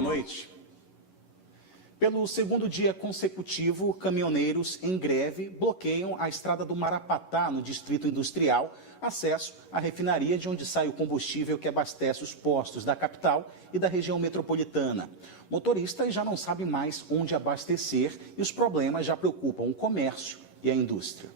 Boa noite. Pelo segundo dia consecutivo, caminhoneiros em greve bloqueiam a estrada do Marapatá, no Distrito Industrial, acesso à refinaria de onde sai o combustível que abastece os postos da capital e da região metropolitana. Motoristas já não sabem mais onde abastecer e os problemas já preocupam o comércio e a indústria.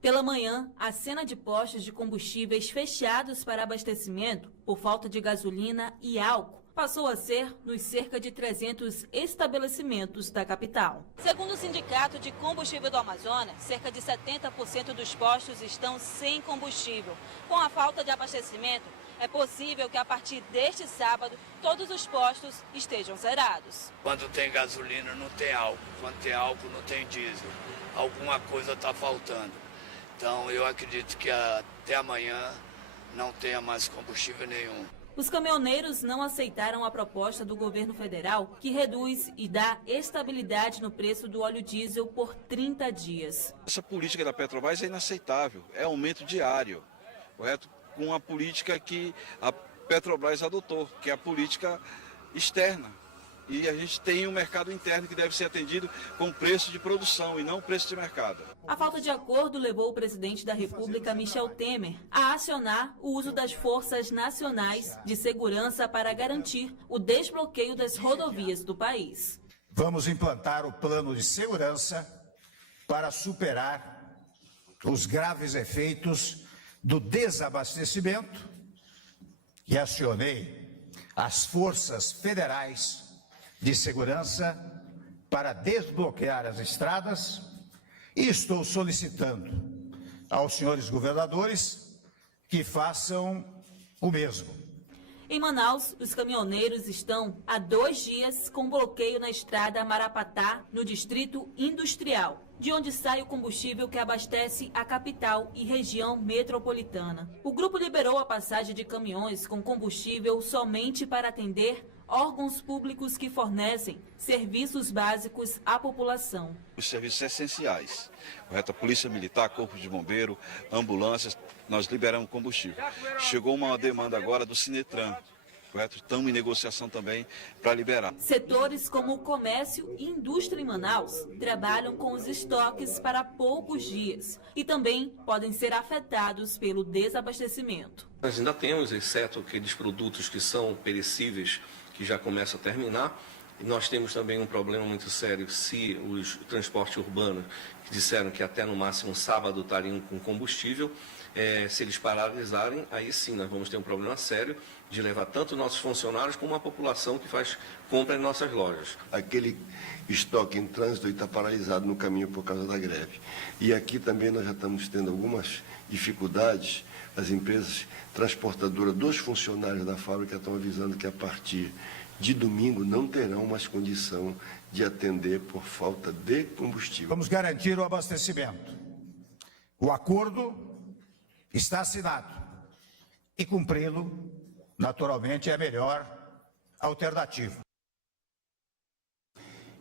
Pela manhã, a cena de postos de combustíveis fechados para abastecimento por falta de gasolina e álcool passou a ser nos cerca de 300 estabelecimentos da capital. Segundo o Sindicato de Combustível do Amazonas, cerca de 70% dos postos estão sem combustível. Com a falta de abastecimento, é possível que a partir deste sábado todos os postos estejam zerados. Quando tem gasolina não tem álcool, quando tem álcool não tem diesel. Alguma coisa está faltando. Então eu acredito que até amanhã não tenha mais combustível nenhum. Os caminhoneiros não aceitaram a proposta do governo federal, que reduz e dá estabilidade no preço do óleo diesel por 30 dias. Essa política da Petrobras é inaceitável, é aumento diário, correto? Com a política que a Petrobras adotou, que é a política externa. E a gente tem um mercado interno que deve ser atendido com preço de produção e não preço de mercado. A falta de acordo levou o presidente da República, Michel Temer, a acionar o uso das forças nacionais de segurança para garantir o desbloqueio das rodovias do país. Vamos implantar o plano de segurança para superar os graves efeitos do desabastecimento e acionei as forças federais de segurança para desbloquear as estradas e estou solicitando aos senhores governadores que façam o mesmo. Em Manaus, os caminhoneiros estão há 2 dias com bloqueio na estrada Marapatá, no Distrito Industrial, de onde sai o combustível que abastece a capital e região metropolitana. O grupo liberou a passagem de caminhões com combustível somente para atender órgãos públicos que fornecem serviços básicos à população. Os serviços essenciais, correto? A Polícia Militar, Corpo de Bombeiro, ambulâncias, nós liberamos combustível. Chegou uma demanda agora do Sinetran, correto? Estamos em negociação também para liberar. Setores como o comércio e indústria em Manaus trabalham com os estoques para poucos dias e também podem ser afetados pelo desabastecimento. Nós ainda temos, exceto aqueles produtos que são perecíveis, que já começa a terminar. E nós temos também um problema muito sério se os transportes urbanos, que disseram que até no máximo sábado estariam com combustível, se eles paralisarem, aí sim nós vamos ter um problema sério de levar tanto nossos funcionários como a população que faz compra em nossas lojas. Aquele estoque em trânsito está paralisado no caminho por causa da greve. E aqui também nós já estamos tendo algumas dificuldades. As empresas transportadoras dos funcionários da fábrica estão avisando que a partir de domingo não terão mais condição de atender por falta de combustível. Vamos garantir o abastecimento. O acordo está assinado e cumpri-lo, naturalmente, é a melhor alternativa.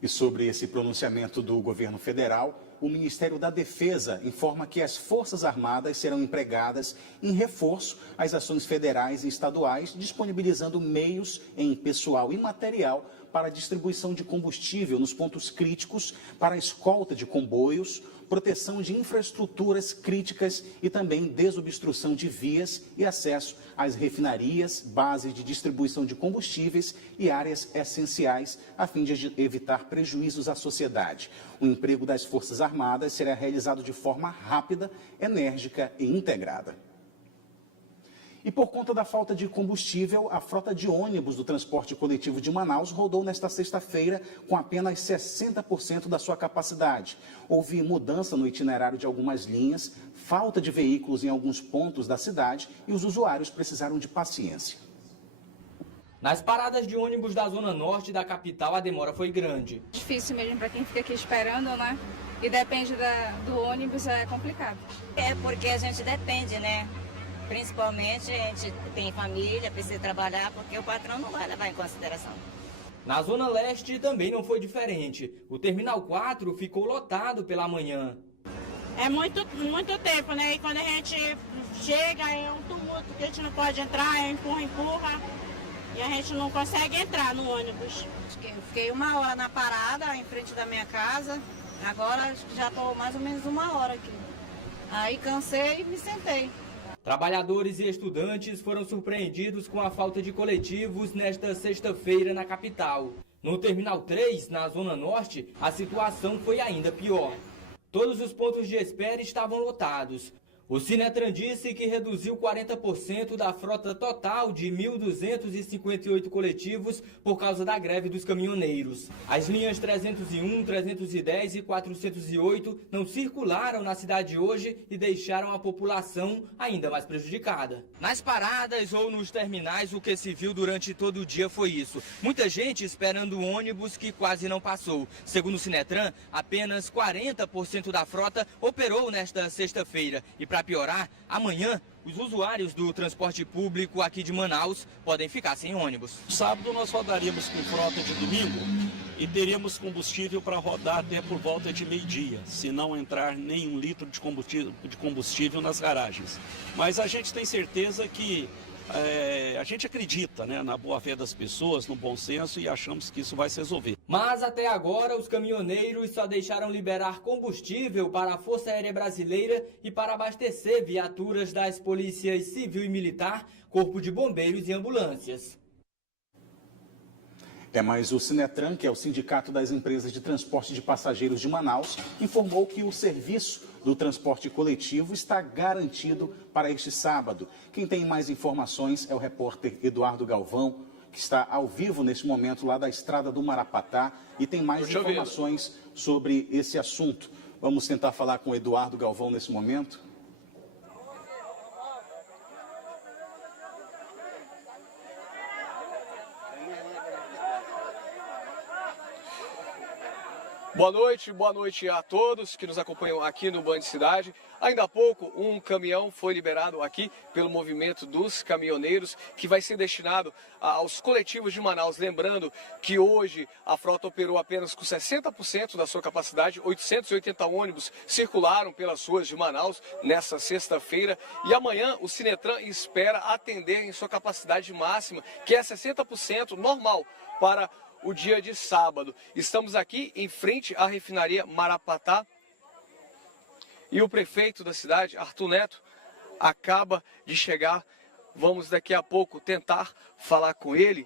E sobre esse pronunciamento do governo federal, o Ministério da Defesa informa que as Forças Armadas serão empregadas em reforço às ações federais e estaduais, disponibilizando meios em pessoal e material para a distribuição de combustível nos pontos críticos, para a escolta de comboios, proteção de infraestruturas críticas e também desobstrução de vias e acesso às refinarias, bases de distribuição de combustíveis e áreas essenciais, a fim de evitar prejuízos à sociedade. O emprego das Forças Armadas será realizado de forma rápida, enérgica e integrada. E por conta da falta de combustível, a frota de ônibus do transporte coletivo de Manaus rodou nesta sexta-feira com apenas 60% da sua capacidade. Houve mudança no itinerário de algumas linhas, falta de veículos em alguns pontos da cidade e os usuários precisaram de paciência. Nas paradas de ônibus da zona norte da capital, a demora foi grande. Difícil mesmo para quem fica aqui esperando, né? E depende do ônibus, é complicado. É porque a gente depende, né? Principalmente a gente tem família, precisa trabalhar, porque o patrão não vai levar em consideração. Na Zona Leste também não foi diferente. O Terminal 4 ficou lotado pela manhã. É muito tempo, né? E quando a gente chega é um tumulto, que a gente não pode entrar, é empurra. E a gente não consegue entrar no ônibus. Eu fiquei 1 hora na parada, em frente da minha casa. Agora já estou mais ou menos 1 hora aqui. Aí cansei e me sentei. Trabalhadores e estudantes foram surpreendidos com a falta de coletivos nesta sexta-feira na capital. No Terminal 3, na Zona Norte, a situação foi ainda pior. Todos os pontos de espera estavam lotados. O Sinetran disse que reduziu 40% da frota total de 1.258 coletivos por causa da greve dos caminhoneiros. As linhas 301, 310 e 408 não circularam na cidade hoje e deixaram a população ainda mais prejudicada. Nas paradas ou nos terminais, o que se viu durante todo o dia foi isso. Muita gente esperando o ônibus que quase não passou. Segundo o Sinetran, apenas 40% da frota operou nesta sexta-feira. E para piorar, amanhã os usuários do transporte público aqui de Manaus podem ficar sem ônibus. Sábado nós rodaríamos com frota de domingo e teríamos combustível para rodar até por volta de meio-dia, se não entrar nenhum litro de combustível nas garagens. Mas a gente tem certeza que a gente acredita, né, na boa-fé das pessoas, no bom senso, e achamos que isso vai se resolver. Mas até agora os caminhoneiros só deixaram liberar combustível para a Força Aérea Brasileira e para abastecer viaturas das polícias civil e militar, Corpo de Bombeiros e ambulâncias. Mas o Sinetran, que é o Sindicato das Empresas de Transporte de Passageiros de Manaus, informou que o serviço do transporte coletivo está garantido para este sábado. Quem tem mais informações é o repórter Eduardo Galvão, que está ao vivo neste momento lá da Estrada do Marapatá e tem mais informações sobre esse assunto. Vamos tentar falar com o Eduardo Galvão nesse momento. Boa noite a todos que nos acompanham aqui no Band Cidade. Ainda há pouco, um caminhão foi liberado aqui pelo movimento dos caminhoneiros, que vai ser destinado aos coletivos de Manaus. Lembrando que hoje a frota operou apenas com 60% da sua capacidade, 880 ônibus circularam pelas ruas de Manaus nessa sexta-feira. E amanhã o Sinetran espera atender em sua capacidade máxima, que é 60% normal para o dia de sábado. Estamos aqui em frente à refinaria Marapatá e o prefeito da cidade, Arthur Neto, acaba de chegar. Vamos daqui a pouco tentar falar com ele.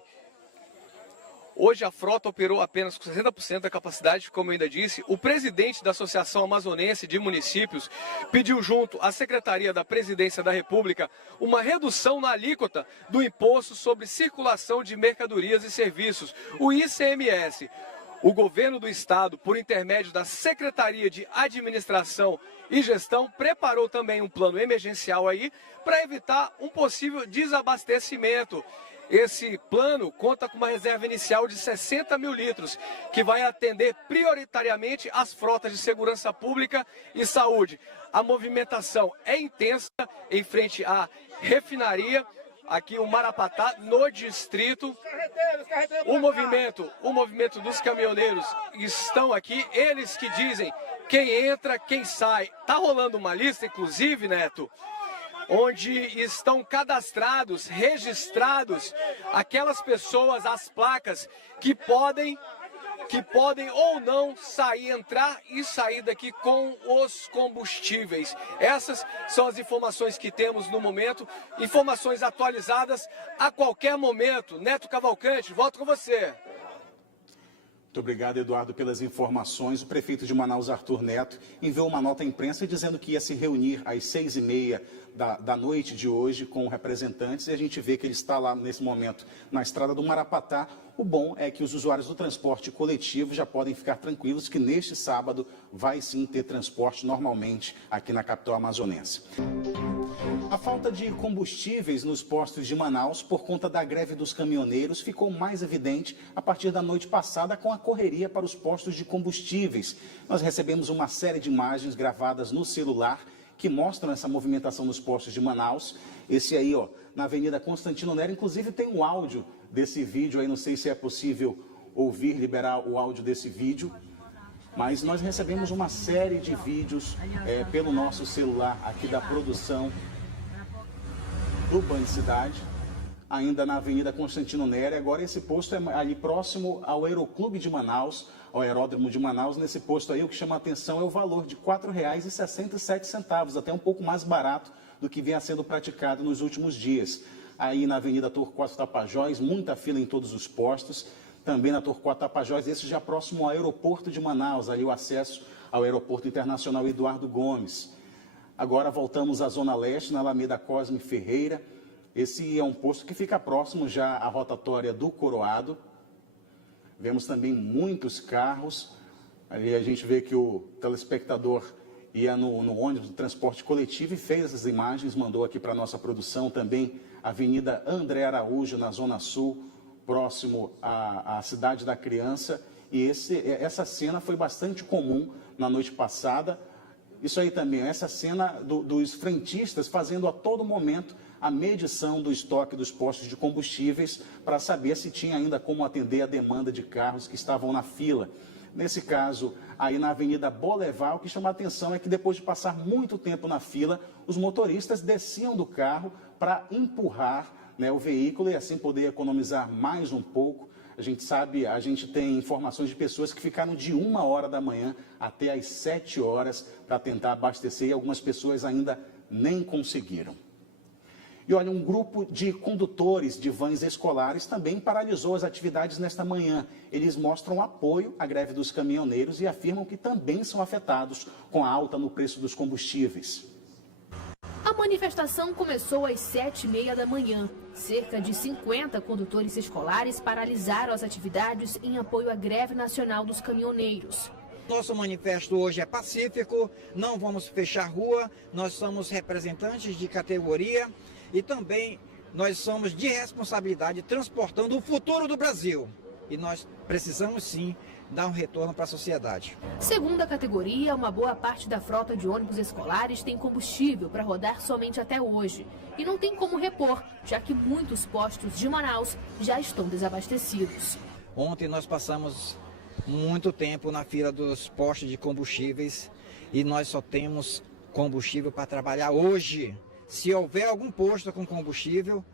Hoje a frota operou apenas com 60% da capacidade, como eu ainda disse. O presidente da Associação Amazonense de Municípios pediu junto à Secretaria da Presidência da República uma redução na alíquota do Imposto sobre Circulação de Mercadorias e Serviços, o ICMS. O governo do estado, por intermédio da Secretaria de Administração e Gestão, preparou também um plano emergencial aí para evitar um possível desabastecimento. Esse plano conta com uma reserva inicial de 60 mil litros, que vai atender prioritariamente as frotas de segurança pública e saúde. A movimentação é intensa em frente à refinaria, aqui o Marapatá, no distrito. O movimento dos caminhoneiros estão aqui, eles que dizem quem entra, quem sai. Tá rolando uma lista, inclusive, Neto, onde estão cadastrados, registrados aquelas pessoas, as placas que podem ou não entrar e sair daqui com os combustíveis. Essas são as informações que temos no momento, informações atualizadas a qualquer momento. Neto Cavalcante, volto com você. Muito obrigado, Eduardo, pelas informações. O prefeito de Manaus, Arthur Neto, enviou uma nota à imprensa dizendo que ia se reunir às 6h30 da noite de hoje com representantes, e a gente vê que ele está lá nesse momento na Estrada do Marapatá. O bom é que os usuários do transporte coletivo já podem ficar tranquilos que neste sábado vai sim ter transporte normalmente aqui na capital amazonense. A falta de combustíveis nos postos de Manaus por conta da greve dos caminhoneiros ficou mais evidente a partir da noite passada com a correria para os postos de combustíveis. Nós recebemos uma série de imagens gravadas no celular que mostram essa movimentação nos postos de Manaus. Esse aí, ó, na Avenida Constantino Nero, inclusive tem um áudio desse vídeo aí, não sei se é possível ouvir, liberar o áudio desse vídeo, mas nós recebemos uma série de vídeos pelo nosso celular aqui da produção do Band Cidade. ainda na Avenida Constantino Nery. Agora esse posto é ali próximo ao Aeroclube de Manaus, ao Aeródromo de Manaus. Nesse posto aí, o que chama a atenção é o valor de R$ 4,67, até um pouco mais barato do que vinha sendo praticado nos últimos dias. Aí na Avenida Torquato Tapajós, muita fila em todos os postos. Também na Torquato Tapajós, esse já próximo ao aeroporto de Manaus, ali o acesso ao Aeroporto Internacional Eduardo Gomes. Agora voltamos à Zona Leste, na Alameda Cosme Ferreira. Esse é um posto que fica próximo já à rotatória do Coroado. Vemos também muitos carros. Ali a gente vê que o telespectador ia no ônibus do transporte coletivo e fez essas imagens, mandou aqui para a nossa produção também. Avenida André Araújo, na Zona Sul, próximo à Cidade da Criança. E essa cena foi bastante comum na noite passada. Isso aí também, essa cena dos frentistas fazendo a todo momento a medição do estoque dos postos de combustíveis para saber se tinha ainda como atender a demanda de carros que estavam na fila. Nesse caso, aí na Avenida Boulevard, o que chama a atenção é que depois de passar muito tempo na fila, os motoristas desciam do carro para empurrar, né, o veículo e assim poder economizar mais um pouco. A gente tem informações de pessoas que ficaram de 1h da manhã até às 7 horas para tentar abastecer e algumas pessoas ainda nem conseguiram. E olha, um grupo de condutores de vans escolares também paralisou as atividades nesta manhã. Eles mostram apoio à greve dos caminhoneiros e afirmam que também são afetados com a alta no preço dos combustíveis. A manifestação começou às 7h30 da manhã. Cerca de 50 condutores escolares paralisaram as atividades em apoio à greve nacional dos caminhoneiros. Nosso manifesto hoje é pacífico, não vamos fechar rua, nós somos representantes de categoria e também nós somos de responsabilidade transportando o futuro do Brasil. E nós precisamos sim dar um retorno para a sociedade. Segundo a categoria, uma boa parte da frota de ônibus escolares tem combustível para rodar somente até hoje. E não tem como repor, já que muitos postos de Manaus já estão desabastecidos. Ontem nós passamos muito tempo na fila dos postos de combustíveis e nós só temos combustível para trabalhar hoje. Se houver algum posto com combustível,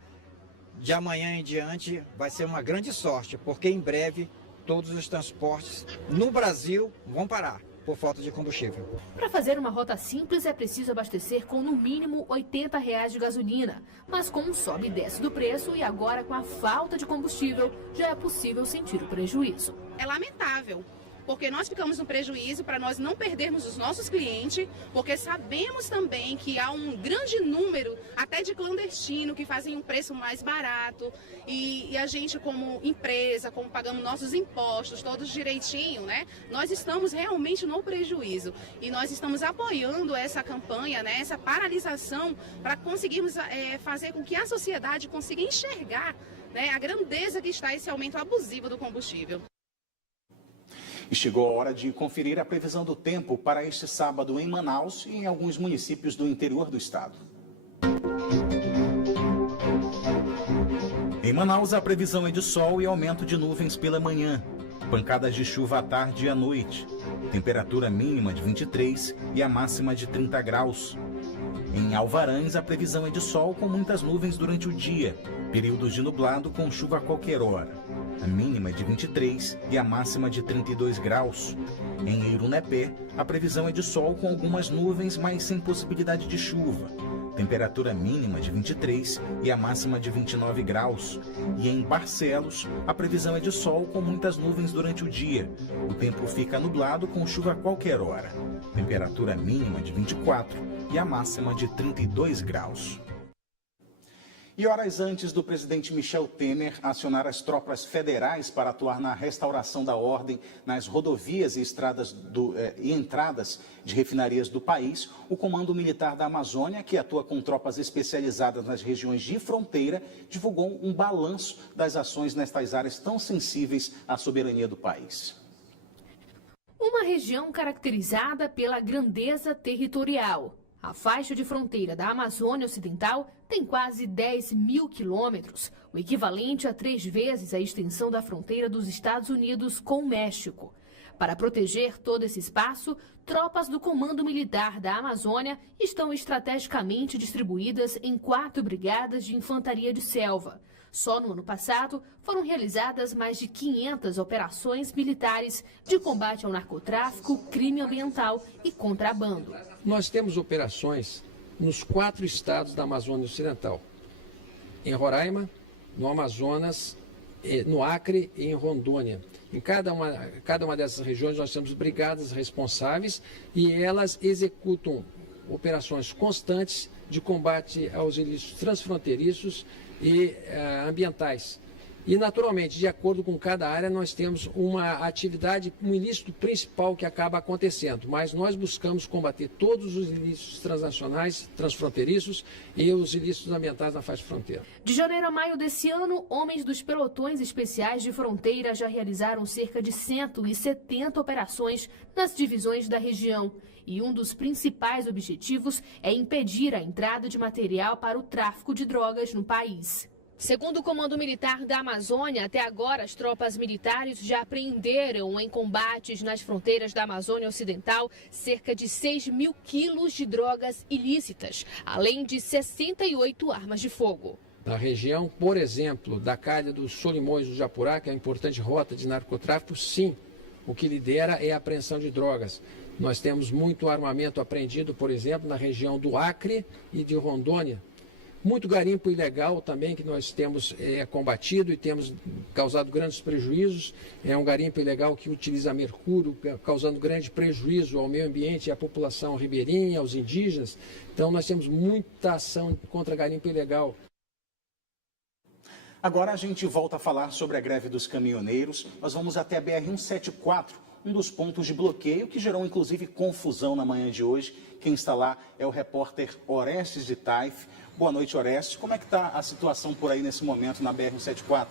de amanhã em diante vai ser uma grande sorte, porque em breve todos os transportes no Brasil vão parar por falta de combustível. Para fazer uma rota simples é preciso abastecer com no mínimo R$ 80 de gasolina. Mas com um sobe e desce do preço e agora com a falta de combustível, já é possível sentir o prejuízo. É lamentável, porque nós ficamos no prejuízo para nós não perdermos os nossos clientes, porque sabemos também que há um grande número até de clandestino que fazem um preço mais barato e a gente como empresa, como pagamos nossos impostos, todos direitinho, né? Nós estamos realmente no prejuízo e nós estamos apoiando essa campanha, né? Essa paralisação para conseguirmos fazer com que a sociedade consiga enxergar, né, a grandeza que está esse aumento abusivo do combustível. E chegou a hora de conferir a previsão do tempo para este sábado em Manaus e em alguns municípios do interior do estado. Em Manaus, a previsão é de sol e aumento de nuvens pela manhã. Pancadas de chuva à tarde e à noite. Temperatura mínima de 23 e a máxima de 30 graus. Em Alvarães, a previsão é de sol com muitas nuvens durante o dia. Períodos de nublado com chuva a qualquer hora. A mínima é de 23 e a máxima de 32 graus. Em Eirunepé, a previsão é de sol com algumas nuvens, mas sem possibilidade de chuva. Temperatura mínima de 23 e a máxima de 29 graus. E em Barcelos, a previsão é de sol com muitas nuvens durante o dia. O tempo fica nublado com chuva a qualquer hora. Temperatura mínima de 24 e a máxima de 32 graus. E horas antes do presidente Michel Temer acionar as tropas federais para atuar na restauração da ordem nas rodovias e estradas e entradas de refinarias do país, o Comando Militar da Amazônia, que atua com tropas especializadas nas regiões de fronteira, divulgou um balanço das ações nestas áreas tão sensíveis à soberania do país. Uma região caracterizada pela grandeza territorial. A faixa de fronteira da Amazônia Ocidental tem quase 10 mil quilômetros, o equivalente a 3 vezes a extensão da fronteira dos Estados Unidos com o México. Para proteger todo esse espaço, tropas do Comando Militar da Amazônia estão estrategicamente distribuídas em 4 brigadas de infantaria de selva. Só no ano passado foram realizadas mais de 500 operações militares de combate ao narcotráfico, crime ambiental e contrabando. Nós temos operações nos 4 estados da Amazônia Ocidental, em Roraima, no Amazonas, no Acre e em Rondônia. Em cada uma dessas regiões nós temos brigadas responsáveis e elas executam operações constantes de combate aos ilícitos transfronteiriços e ambientais. E, naturalmente, de acordo com cada área, nós temos uma atividade, um ilícito principal que acaba acontecendo. Mas nós buscamos combater todos os ilícitos transnacionais, transfronteiriços e os ilícitos ambientais na faixa de fronteira. De janeiro a maio desse ano, homens dos pelotões especiais de fronteira já realizaram cerca de 170 operações nas divisões da região. E um dos principais objetivos é impedir a entrada de material para o tráfico de drogas no país. Segundo o Comando Militar da Amazônia, até agora as tropas militares já apreenderam em combates nas fronteiras da Amazônia Ocidental cerca de 6 mil quilos de drogas ilícitas, além de 68 armas de fogo. Na região, por exemplo, da calha dos Solimões do Japurá, que é uma importante rota de narcotráfico, sim, o que lidera é a apreensão de drogas. Nós temos muito armamento apreendido, por exemplo, na região do Acre e de Rondônia. Muito garimpo ilegal também que nós temos combatido e temos causado grandes prejuízos. É um garimpo ilegal que utiliza mercúrio, causando grande prejuízo ao meio ambiente e à população ribeirinha, aos indígenas. Então nós temos muita ação contra garimpo ilegal. Agora a gente volta a falar sobre a greve dos caminhoneiros. Nós vamos até a BR-174, um dos pontos de bloqueio que gerou inclusive confusão na manhã de hoje. Quem está lá é o repórter Orestes de Taif. Boa noite, Orestes. Como é que está a situação por aí nesse momento na BR-174?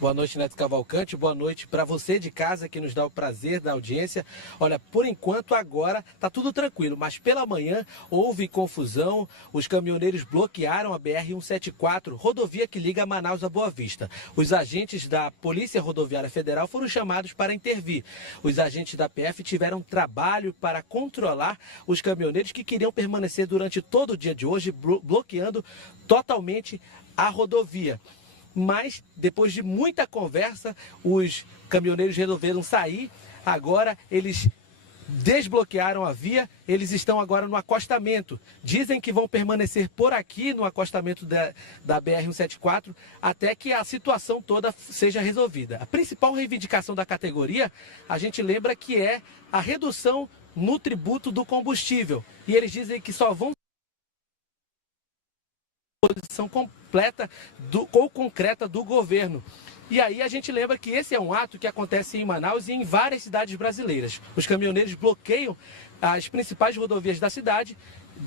Boa noite, Neto Cavalcante. Boa noite para você de casa que nos dá o prazer da audiência. Olha, por enquanto agora está tudo tranquilo, mas pela manhã houve confusão. Os caminhoneiros bloquearam a BR-174, rodovia que liga Manaus a Boa Vista. Os agentes da Polícia Rodoviária Federal foram chamados para intervir. Os agentes da PF tiveram trabalho para controlar os caminhoneiros que queriam permanecer durante todo o dia de hoje, bloqueando totalmente a rodovia. Mas, depois de muita conversa, os caminhoneiros resolveram sair. Agora, eles desbloquearam a via, eles estão agora no acostamento. Dizem que vão permanecer por aqui, no acostamento da BR-174, até que a situação toda seja resolvida. A principal reivindicação da categoria, a gente lembra que é a redução no tributo do combustível. E eles dizem que só vão posição completa ou concreta do governo. E aí a gente lembra que esse é um ato que acontece em Manaus e em várias cidades brasileiras. Os caminhoneiros bloqueiam as principais rodovias da cidade,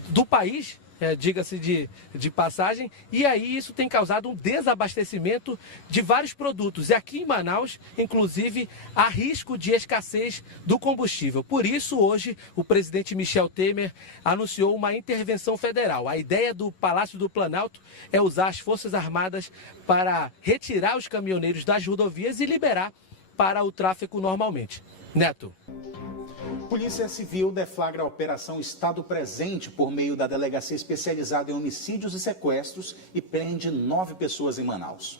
do país, diga-se de passagem, e aí isso tem causado um desabastecimento de vários produtos. E aqui em Manaus, inclusive, há risco de escassez do combustível. Por isso, hoje, o presidente Michel Temer anunciou uma intervenção federal. A ideia do Palácio do Planalto é usar as Forças Armadas para retirar os caminhoneiros das rodovias e liberar para o tráfego normalmente. Neto. Polícia Civil deflagra a Operação Estado Presente por meio da Delegacia Especializada em Homicídios e Sequestros e prende 9 pessoas em Manaus.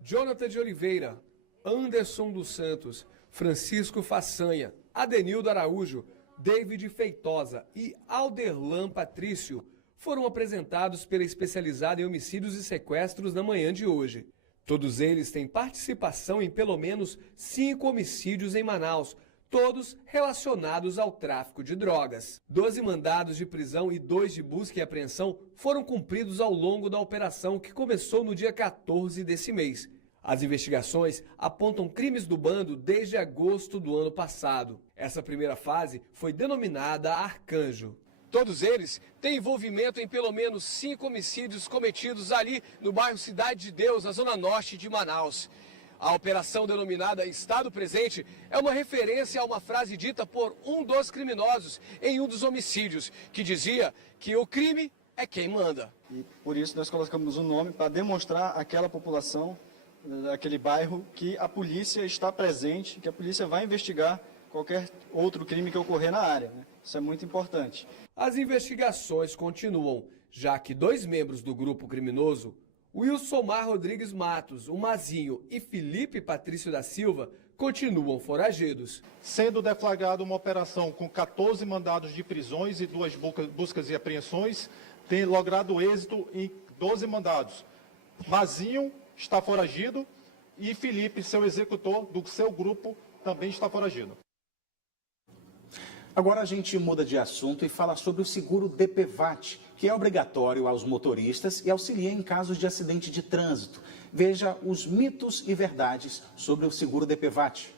Jonathan de Oliveira, Anderson dos Santos, Francisco Façanha, Adenildo Araújo, David Feitosa e Alderlan Patrício foram apresentados pela Especializada em Homicídios e Sequestros na manhã de hoje. Todos eles têm participação em pelo menos 5 homicídios em Manaus, todos relacionados ao tráfico de drogas. 12 mandados de prisão e 2 de busca e apreensão foram cumpridos ao longo da operação que começou no dia 14 desse mês. As investigações apontam crimes do bando desde agosto do ano passado. Essa primeira fase foi denominada Arcanjo. Todos eles têm envolvimento em pelo menos 5 homicídios cometidos ali no bairro Cidade de Deus, na zona norte de Manaus. A operação denominada Estado Presente é uma referência a uma frase dita por um dos criminosos em um dos homicídios, que dizia que o crime é quem manda. E por isso nós colocamos um nome para demonstrar àquela população daquele bairro que a polícia está presente, que a polícia vai investigar qualquer outro crime que ocorrer na área, né? Isso é muito importante. As investigações continuam, já que 2 membros do grupo criminoso, Wilsomar Rodrigues Matos, o Mazinho e Felipe Patrício da Silva, continuam foragidos. Sendo deflagrada uma operação com 14 mandados de prisões e 2 buscas e apreensões, tem logrado êxito em 12 mandados. Mazinho está foragido e Felipe, seu executor do seu grupo, também está foragido. Agora a gente muda de assunto e fala sobre o seguro DPVAT, que é obrigatório aos motoristas e auxilia em casos de acidente de trânsito. Veja os mitos e verdades sobre o seguro DPVAT.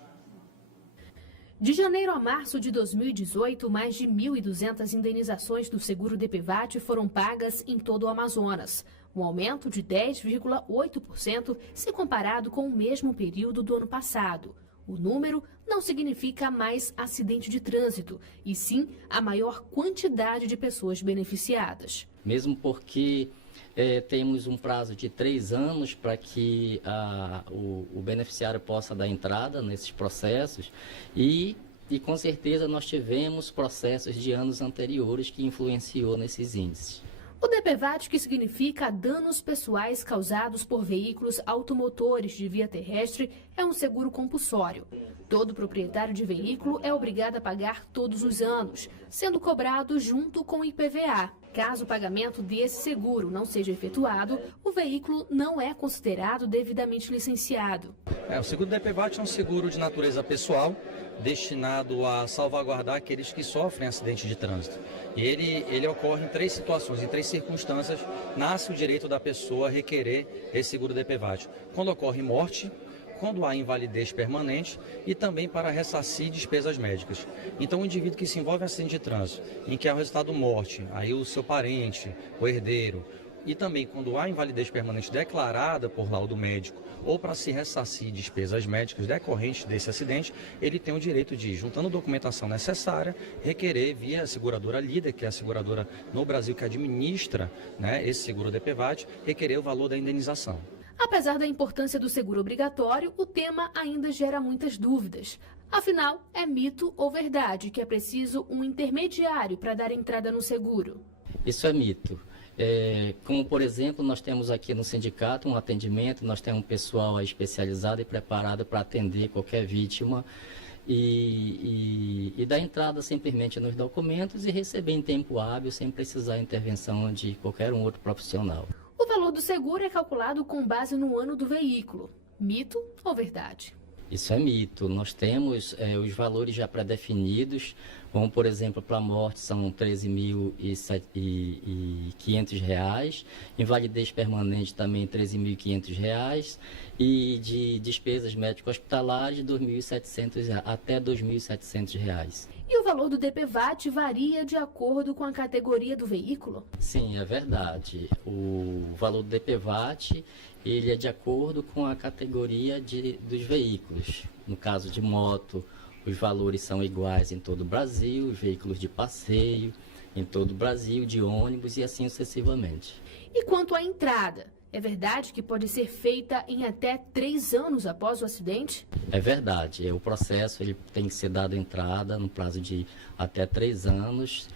De janeiro a março de 2018, mais de 1.200 indenizações do seguro DPVAT foram pagas em todo o Amazonas, um aumento de 10,8% se comparado com o mesmo período do ano passado. O número não significa mais acidente de trânsito, e sim a maior quantidade de pessoas beneficiadas. Mesmo porque temos um prazo de 3 anos para que o beneficiário possa dar entrada nesses processos e com certeza nós tivemos processos de anos anteriores que influenciou nesses índices. O DPVAT, que significa danos pessoais causados por veículos automotores de via terrestre, é um seguro compulsório. Todo proprietário de veículo é obrigado a pagar todos os anos, sendo cobrado junto com o IPVA. Caso o pagamento desse seguro não seja efetuado, o veículo não é considerado devidamente licenciado. O seguro DPVAT é um seguro de natureza pessoal, destinado a salvaguardar aqueles que sofrem acidente de trânsito. E ele ocorre em 3 situações, em 3 circunstâncias, nasce o direito da pessoa a requerer esse seguro DPVAT. Quando ocorre morte, quando há invalidez permanente e também para ressarcir despesas médicas. Então, o indivíduo que se envolve em acidente de trânsito, em que há o resultado morte, aí o seu parente, o herdeiro, e também quando há invalidez permanente declarada por laudo médico ou para se ressarcir despesas médicas decorrentes desse acidente, ele tem o direito de, juntando documentação necessária, requerer via a seguradora líder, que é a seguradora no Brasil que administra, esse seguro DPVAT, requerer o valor da indenização. Apesar da importância do seguro obrigatório, o tema ainda gera muitas dúvidas. Afinal, é mito ou verdade que é preciso um intermediário para dar entrada no seguro? Isso é mito. Como, por exemplo, nós temos aqui no sindicato um atendimento, nós temos um pessoal especializado e preparado para atender qualquer vítima e dar entrada simplesmente nos documentos e receber em tempo hábil, sem precisar de intervenção de qualquer outro profissional. O valor do seguro é calculado com base no ano do veículo. Mito ou verdade? Isso é mito. Nós temos os valores já pré-definidos, como, por exemplo, para a morte são R$ 13.500, invalidez permanente também R$ 13.500 e de despesas médico-hospitalares R$ 2.700 até R$ 2.700. E o valor do DPVAT varia de acordo com a categoria do veículo? Sim, é verdade. O valor do DPVAT ele é de acordo com a categoria dos veículos. No caso de moto, os valores são iguais em todo o Brasil, os veículos de passeio em todo o Brasil, de ônibus e assim sucessivamente. E quanto à entrada, é verdade que pode ser feita em até 3 anos após o acidente? É verdade. O processo ele tem que ser dado entrada no prazo de até 3 anos,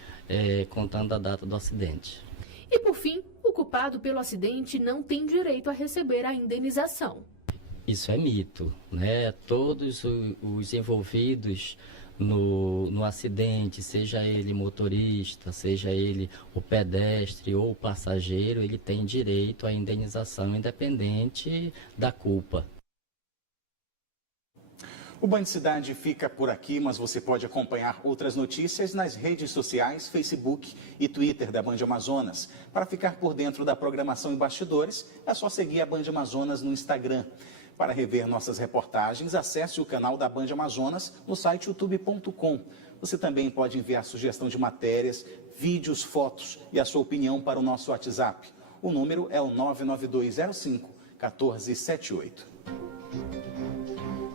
contando a data do acidente. E por fim, o culpado pelo acidente não tem direito a receber a indenização. Isso é mito, Todos os envolvidos no acidente, seja ele motorista, seja ele o pedestre ou o passageiro, ele tem direito à indenização independente da culpa. O Band Cidade fica por aqui, mas você pode acompanhar outras notícias nas redes sociais, Facebook e Twitter da Band Amazonas. Para ficar por dentro da programação e bastidores, é só seguir a Band Amazonas no Instagram. Para rever nossas reportagens, acesse o canal da Band Amazonas no site youtube.com. Você também pode enviar sugestão de matérias, vídeos, fotos e a sua opinião para o nosso WhatsApp. O número é o 99205-1478.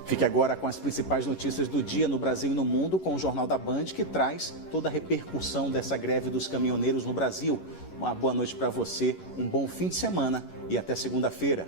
Fique agora com as principais notícias do dia no Brasil e no mundo com o Jornal da Band, que traz toda a repercussão dessa greve dos caminhoneiros no Brasil. Uma boa noite para você, um bom fim de semana e até segunda-feira.